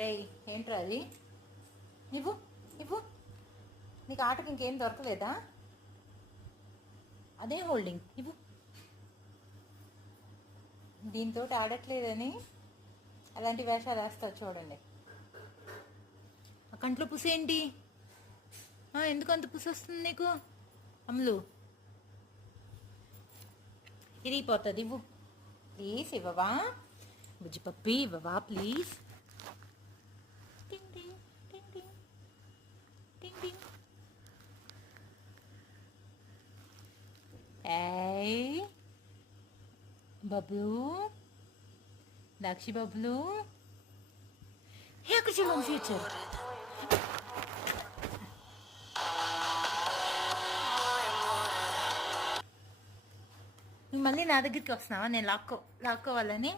రేయ్ ఏంట్రా అది? ఇవ్వు ఇవ్వు. నీకు ఆటకి ఇంకేం దొరకలేదా? అదే హోల్డింగ్ ఇవ్వు. దీంతో ఆడట్లేదని అలాంటి వేషాలు వేస్తావు చూడండి. ఆ కంట్లో పుసేంటి? ఎందుకు అంత పుసి వస్తుంది నీకు? అమ్ములు ఇరిగిపోతుంది. ఇవ్వు ప్లీజ్. ఇవ్వవా బుజ్జి పప్పి? ఇవ్వవా ప్లీజ్? టింగ్ టింగ్ టింగ్ టింగ్ టింగ్ టింగ్. ఏయ్ బబ్లు, దాక్షి బబ్లు, అక్కడ చూడు ఫ్యూచర్. మళ్ళీ నా దగ్గరికి వస్తున్నావా నేను లాక్కోవాలని?